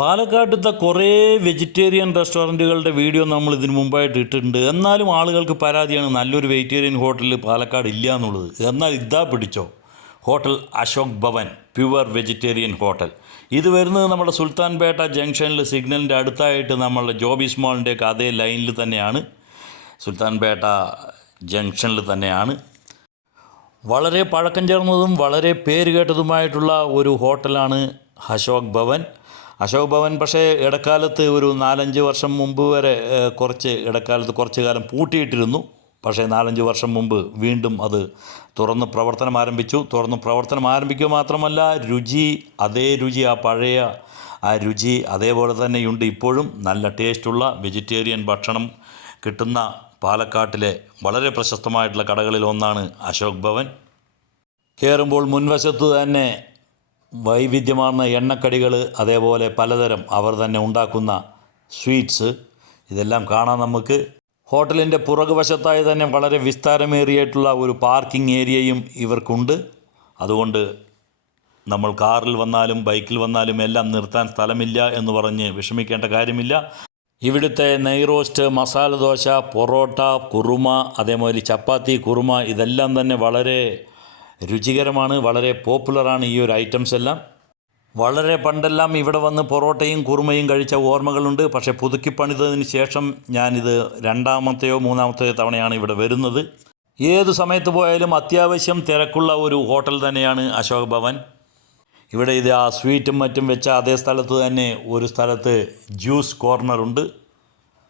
പാലക്കാട്ടത്തെ കുറേ vegetarian റെസ്റ്റോറൻറ്റുകളുടെ video നമ്മൾ ഇതിനു മുമ്പായിട്ട് ഇട്ടിട്ടുണ്ട്. എന്നാലും ആളുകൾക്ക് പരാതിയാണ് നല്ലൊരു വെജിറ്റേറിയൻ ഹോട്ടൽ പാലക്കാട് ഇല്ല എന്നുള്ളത്. എന്നാൽ ഇതാ പിടിച്ചോ, hotel Ashok Bhavan pure vegetarian hotel. ഇത് വരുന്നത് നമ്മുടെ സുൽത്താൻപേട്ട ജംഗ്ഷനിൽ സിഗ്നലിൻ്റെ അടുത്തായിട്ട് നമ്മളുടെ ജോബീസ് മാളിൻ്റെയൊക്കെ അതേ ലൈനിൽ തന്നെയാണ്, സുൽത്താൻപേട്ട ജംഗ്ഷനിൽ തന്നെയാണ്. വളരെ പഴക്കം ചേർന്നതും വളരെ പേരുകേട്ടതുമായിട്ടുള്ള ഒരു ഹോട്ടലാണ് അശോക് ഭവൻ. അശോക് ഭവൻ പക്ഷേ ഇടക്കാലത്ത് ഒരു 4-5 വർഷം മുമ്പ് വരെ കുറച്ച് കാലം പൂട്ടിയിട്ടിരുന്നു. പക്ഷേ 4-5 വർഷം മുമ്പ് വീണ്ടും അത് തുറന്ന് പ്രവർത്തനം ആരംഭിക്കുക മാത്രമല്ല, അതേ രുചി പഴയ രുചി അതേപോലെ തന്നെയുണ്ട്. ഇപ്പോഴും നല്ല ടേസ്റ്റുള്ള വെജിറ്റേറിയൻ ഭക്ഷണം കിട്ടുന്ന പാലക്കാട്ടിലെ വളരെ പ്രശസ്തമായിട്ടുള്ള കടകളിൽ ഒന്നാണ് അശോക് ഭവൻ. കയറുമ്പോൾ മുൻവശത്ത് തന്നെ വൈവിധ്യമാർന്ന എണ്ണക്കടികൾ, അതേപോലെ പലതരം അവർ തന്നെ ഉണ്ടാക്കുന്ന സ്വീറ്റ്സ്, ഇതെല്ലാം കാണാം നമുക്ക്. ഹോട്ടലിൻ്റെ പുറകുവശത്തായി തന്നെ വളരെ വിസ്താരമേറിയിട്ടുള്ള ഒരു പാർക്കിംഗ് ഏരിയയും ഇവർക്കുണ്ട്. അതുകൊണ്ട് നമ്മൾ കാറിൽ വന്നാലും ബൈക്കിൽ വന്നാലും എല്ലാം നിർത്താൻ സ്ഥലമില്ല എന്ന് പറഞ്ഞ് വിഷമിക്കേണ്ട കാര്യമില്ല. ഇവിടുത്തെ നെയ് റോസ്റ്റ്, മസാല ദോശ, പൊറോട്ട, കുറുമ, അതേപോലെ ചപ്പാത്തി, കുറുമ, ഇതെല്ലാം തന്നെ വളരെ രുചികരമാണ്, വളരെ പോപ്പുലറാണ് ഈ ഒരു ഐറ്റംസ് എല്ലാം. വളരെ പണ്ടെല്ലാം ഇവിടെ വന്ന് പൊറോട്ടയും കുറുമയും കഴിച്ച ഓർമ്മകളുണ്ട്. പക്ഷേ പുതുക്കി പണിതതിന് ശേഷം ഞാനിത് 2-മത്തെയോ 3-മത്തെയോ തവണയാണ് ഇവിടെ വരുന്നത്. ഏത് സമയത്ത് പോയാലും അത്യാവശ്യം തിരക്കുള്ള ഒരു ഹോട്ടൽ തന്നെയാണ് അശോക് ഭവൻ. ഇവിടെ ഇത് സ്വീറ്റും മറ്റും വെച്ച അതേ സ്ഥലത്ത് തന്നെ ഒരു സ്ഥലത്ത് ജ്യൂസ് കോർണറുണ്ട്,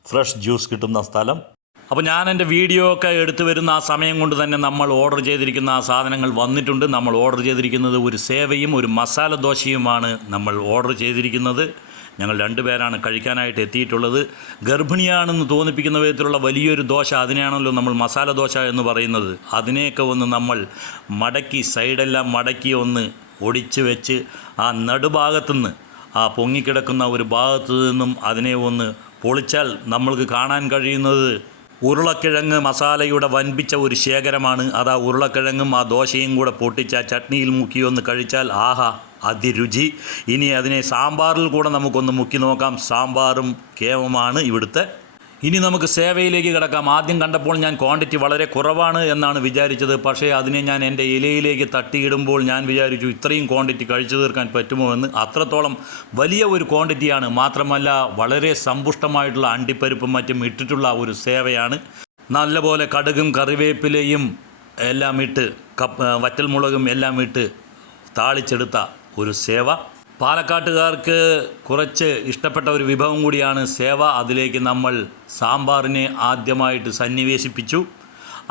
ഫ്രഷ് ജ്യൂസ് കിട്ടുന്ന സ്ഥലം. അപ്പോൾ ഞാൻ എൻ്റെ വീഡിയോ ഒക്കെ എടുത്തു വരുന്ന ആ സമയം കൊണ്ട് തന്നെ നമ്മൾ ഓർഡർ ചെയ്തിരിക്കുന്ന ആ സാധനങ്ങൾ വന്നിട്ടുണ്ട്. നമ്മൾ ഓർഡർ ചെയ്തിരിക്കുന്നത് ഒരു സേവയും ഒരു മസാല ദോശയുമാണ് നമ്മൾ ഓർഡർ ചെയ്തിരിക്കുന്നത്. ഞങ്ങൾ 2 പേരാണ് കഴിക്കാനായിട്ട് എത്തിയിട്ടുള്ളത്. ഗർഭിണിയാണെന്ന് തോന്നിപ്പിക്കുന്ന വിധത്തിലുള്ള വലിയൊരു ദോശ, അതിനെയാണല്ലോ നമ്മൾ മസാല ദോശ എന്ന് പറയുന്നത്. അതിനെയൊക്കെ ഒന്ന് നമ്മൾ മടക്കി, സൈഡെല്ലാം മടക്കി ഒന്ന് ഒടിച്ച് വെച്ച് ആ നടുഭാഗത്തുനിന്ന്, ആ പൊങ്ങിക്കിടക്കുന്ന ഒരു ഭാഗത്തു നിന്നും അതിനെ ഒന്ന് പൊളിച്ചാൽ നമ്മൾക്ക് കാണാൻ കഴിയുന്നത് ഉരുളക്കിഴങ്ങ് മസാലയുടെ വൻപിച്ച ഒരു ശേഖരമാണ്. അത് ആ ഉരുളക്കിഴങ്ങും ആ ദോശയും കൂടെ പൊട്ടിച്ച് ആ ചട്നിയിൽ മുക്കി ഒന്ന് കഴിച്ചാൽ ആഹാ അതിരുചി. ഇനി അതിനെ സാമ്പാറിൽ കൂടെ നമുക്കൊന്ന് മുക്കി നോക്കാം. സാമ്പാറും കേവമാണ് ഇവിടുത്തെ. ഇനി നമുക്ക് സേവയിലേക്ക് കിടക്കാം. ആദ്യം കണ്ടപ്പോൾ ഞാൻ ക്വാണ്ടിറ്റി വളരെ കുറവാണ് എന്നാണ് വിചാരിച്ചത്. പക്ഷേ അതിനെ ഞാൻ എൻ്റെ ഇലയിലേക്ക് തട്ടിയിടുമ്പോൾ ഞാൻ വിചാരിച്ചു ഇത്രയും ക്വാണ്ടിറ്റി കഴിച്ചു തീർക്കാൻ പറ്റുമോ എന്ന്. അത്രത്തോളം വലിയ ഒരു ക്വാണ്ടിറ്റിയാണ്. മാത്രമല്ല വളരെ സമ്പുഷ്ടമായിട്ടുള്ള അണ്ടിപ്പരിപ്പും മറ്റും ഇട്ടിട്ടുള്ള ഒരു സേവയാണ്. നല്ലപോലെ കടുകും കറിവേപ്പിലയും എല്ലാം ഇട്ട്, വറ്റൽമുളകും എല്ലാം ഇട്ട് താളിച്ചെടുത്ത ഒരു സേവ. പാലക്കാട്ടുകാർക്ക് കുറച്ച് ഇഷ്ടപ്പെട്ട ഒരു വിഭവം കൂടിയാണ് സേവ. അതിലേക്ക് നമ്മൾ സാമ്പാറിനെ ആദ്യമായിട്ട് സന്നിവേശിപ്പിച്ചു.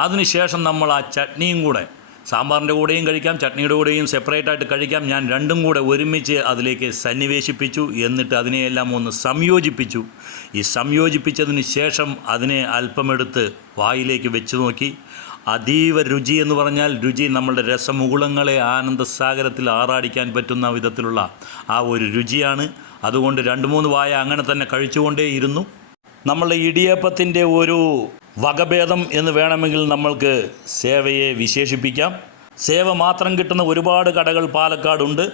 അതിനുശേഷം നമ്മൾ ആ ചട്നിയും കൂടെ, സാമ്പാറിൻ്റെ കൂടെയും കഴിക്കാം, ചട്നിയുടെ കൂടെയും സെപ്പറേറ്റായിട്ട് കഴിക്കാം. ഞാൻ രണ്ടും കൂടെ ഒരുമിച്ച് അതിലേക്ക് സന്നിവേശിപ്പിച്ചു. എന്നിട്ട് അതിനെയെല്ലാം ഒന്ന് സംയോജിപ്പിച്ചു. ഈ സംയോജിപ്പിച്ചതിന് ശേഷം അതിനെ അല്പമെടുത്ത് വായിലേക്ക് വെച്ച് നോക്കി. അതീവ രുചി എന്ന് പറഞ്ഞാൽ രുചി, നമ്മളുടെ രസമുകുളങ്ങളെ ആനന്ദസാഗരത്തിൽ ആറാടിക്കാൻ പറ്റുന്ന വിധത്തിലുള്ള ആ ഒരു രുചിയാണ്. അതുകൊണ്ട് 2-3 വായ അങ്ങനെ തന്നെ കഴിച്ചുകൊണ്ടേയിരുന്നു. നമ്മളുടെ ഇടിയപ്പത്തിൻ്റെ ഒരു വകഭേദം എന്ന് വേണമെങ്കിൽ നമ്മൾക്ക് സേവയെ വിശേഷിപ്പിക്കാം. സേവ മാത്രം കിട്ടുന്ന ഒരുപാട് കടകൾ പാലക്കാടുണ്ട്.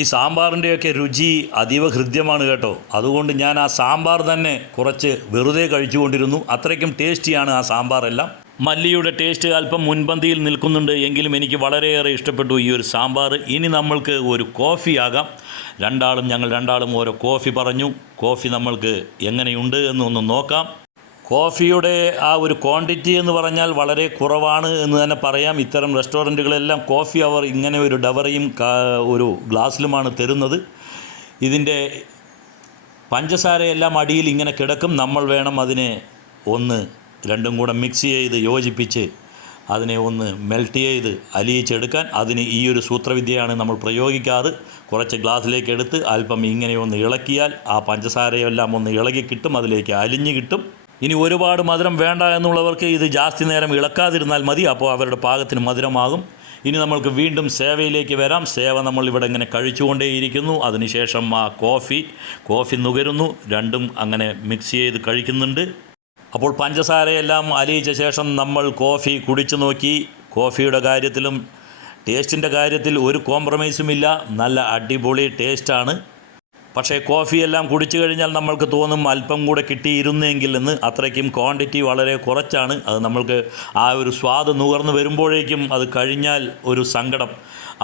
ഈ സാമ്പാറിൻ്റെയൊക്കെ രുചി അതീവ ഹൃദ്യമാണ് കേട്ടോ. അതുകൊണ്ട് ഞാൻ ആ സാമ്പാർ തന്നെ കുറച്ച് വെറുതെ കഴിച്ചുകൊണ്ടിരുന്നു. അത്രയ്ക്കും ടേസ്റ്റിയാണ് ആ സാമ്പാറെല്ലാം. മല്ലിയുടെ ടേസ്റ്റ് അല്പം മുൻപന്തിയിൽ നിൽക്കുന്നുണ്ട്. എങ്കിലും എനിക്ക് വളരെയേറെ ഇഷ്ടപ്പെട്ടു ഈ ഒരു സാമ്പാർ. ഇനി നമ്മൾക്ക് ഒരു കോഫി ആകാം. ഞങ്ങൾ രണ്ടാളും ഓരോ കോഫി പറഞ്ഞു. കോഫി നമ്മൾക്ക് എങ്ങനെയുണ്ട് എന്നൊന്ന് നോക്കാം. കോഫിയുടെ ആ ഒരു ക്വാണ്ടിറ്റി എന്ന് പറഞ്ഞാൽ വളരെ കുറവാണ് എന്ന് തന്നെ പറയാം. ഇത്തരം റെസ്റ്റോറൻറ്റുകളെല്ലാം കോഫി അവർ ഇങ്ങനെ ഒരു ഡവറയും ഒരു ഗ്ലാസ്സിലുമാണ് തരുന്നത്. ഇതിൻ്റെ പഞ്ചസാരയെല്ലാം അടിയിൽ ഇങ്ങനെ കിടക്കും. നമ്മൾ വേണം അതിനെ ഒന്ന് രണ്ടും കൂടെ മിക്സ് ചെയ്ത് യോജിപ്പിച്ച് അതിനെ ഒന്ന് മെൽറ്റ് ചെയ്ത് അലിയിച്ചെടുക്കാൻ. അതിന് ഈ ഒരു സൂത്രവിദ്യയാണ് നമ്മൾ പ്രയോഗിക്കാറ്. കുറച്ച് ഗ്ലാസ്സിലേക്ക് എടുത്ത് അല്പം ഇങ്ങനെ ഒന്ന് ഇളക്കിയാൽ ആ പഞ്ചസാരയെല്ലാം ഒന്ന് ഇളകി കിട്ടും, അതിലേക്ക് അലിഞ്ഞ് കിട്ടും. ഇനി ഒരുപാട് മധുരം വേണ്ട എന്നുള്ളവർക്ക് ഇത് ജാസ്തി നേരം ഇളക്കാതിരുന്നാൽ മതി. അപ്പോൾ അവരുടെ പാകത്തിന് മധുരമാകും. ഇനി നമ്മൾക്ക് വീണ്ടും സേവയിലേക്ക് വരാം. സേവ നമ്മൾ ഇവിടെ ഇങ്ങനെ കഴിച്ചുകൊണ്ടേയിരിക്കുന്നു. അതിനുശേഷം ആ കോഫി നുകരുന്നു. രണ്ടും അങ്ങനെ മിക്സ് ചെയ്ത് കഴിക്കുന്നുണ്ട്. അപ്പോൾ പഞ്ചസാരയെല്ലാം അലിയിച്ച ശേഷം നമ്മൾ കോഫി കുടിച്ചു നോക്കി. കോഫിയുടെ കാര്യത്തിലും ടേസ്റ്റിൻ്റെ കാര്യത്തിൽ ഒരു കോംപ്രമൈസുമില്ല. നല്ല അടിപൊളി ടേസ്റ്റാണ്. പക്ഷേ കോഫിയെല്ലാം കുടിച്ചു കഴിഞ്ഞാൽ നമ്മൾക്ക് തോന്നും അല്പം കൂടെ കിട്ടിയിരുന്നെങ്കിൽ എന്ന്. അത്രയ്ക്കും ക്വാണ്ടിറ്റി വളരെ കുറച്ചാണ്. അത് നമ്മൾക്ക് ആ ഒരു സ്വാദ് നുകർന്ന് വരുമ്പോഴേക്കും അത് കഴിഞ്ഞാൽ ഒരു സങ്കടം.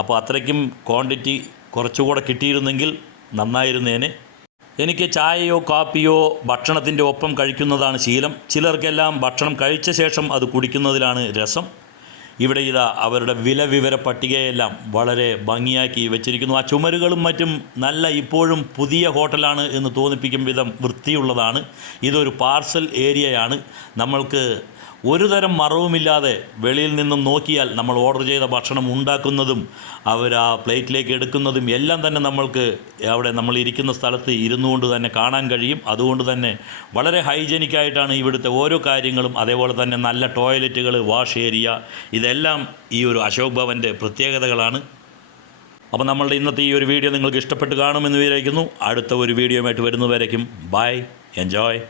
അപ്പോൾ അത്രയ്ക്കും ക്വാണ്ടിറ്റി കുറച്ചുകൂടെ കിട്ടിയിരുന്നെങ്കിൽ നന്നായിരുന്നേനെ. എനിക്ക് ചായയോ കാപ്പിയോ ഭക്ഷണത്തിൻ്റെ ഒപ്പം കഴിക്കുന്നതാണ് ശീലം. ചിലർക്കെല്ലാം ഭക്ഷണം കഴിച്ച ശേഷം അത് കുടിക്കുന്നതിലാണ് രസം. ഇവിടെ ഇതാ അവരുടെ വില വിവര പട്ടികയെല്ലാം വളരെ ഭംഗിയാക്കി വെച്ചിരിക്കുന്നു. ആ ചുമരുകളും മറ്റും നല്ല ഇപ്പോഴും പുതിയ ഹോട്ടലാണ് എന്ന് തോന്നിപ്പിക്കും വിധം വൃത്തിയുള്ളതാണ്. ഇതൊരു പാർസൽ ഏരിയയാണ്. നമ്മൾക്ക് ഒരു തരം മറവുമില്ലാതെ വെളിയിൽ നിന്നും നോക്കിയാൽ നമ്മൾ ഓർഡർ ചെയ്ത ഭക്ഷണം ഉണ്ടാക്കുന്നതും അവർ ആ പ്ലേറ്റിലേക്ക് എടുക്കുന്നതും എല്ലാം തന്നെ നമ്മൾക്ക് അവിടെ നമ്മൾ ഇരിക്കുന്ന സ്ഥലത്ത് ഇരുന്നുകൊണ്ട് തന്നെ കാണാൻ കഴിയും. അതുകൊണ്ട് തന്നെ വളരെ ഹൈജനിക്കായിട്ടാണ് ഇവിടുത്തെ ഓരോ കാര്യങ്ങളും. അതേപോലെ തന്നെ നല്ല ടോയ്ലറ്റുകൾ, വാഷ് ഏരിയ, ഇതെല്ലാം ഈ ഒരു അശോക് ഭവൻ്റെ പ്രത്യേകതകളാണ്. അപ്പോൾ നമ്മളുടെ ഇന്നത്തെ ഈ ഒരു വീഡിയോ നിങ്ങൾക്ക് ഇഷ്ടപ്പെട്ട് കാണുമെന്ന് വിചാരിക്കുന്നു. അടുത്ത ഒരു വീഡിയോയുമായിട്ട് വരുന്നവരേക്കും ബൈ, എൻജോയ്.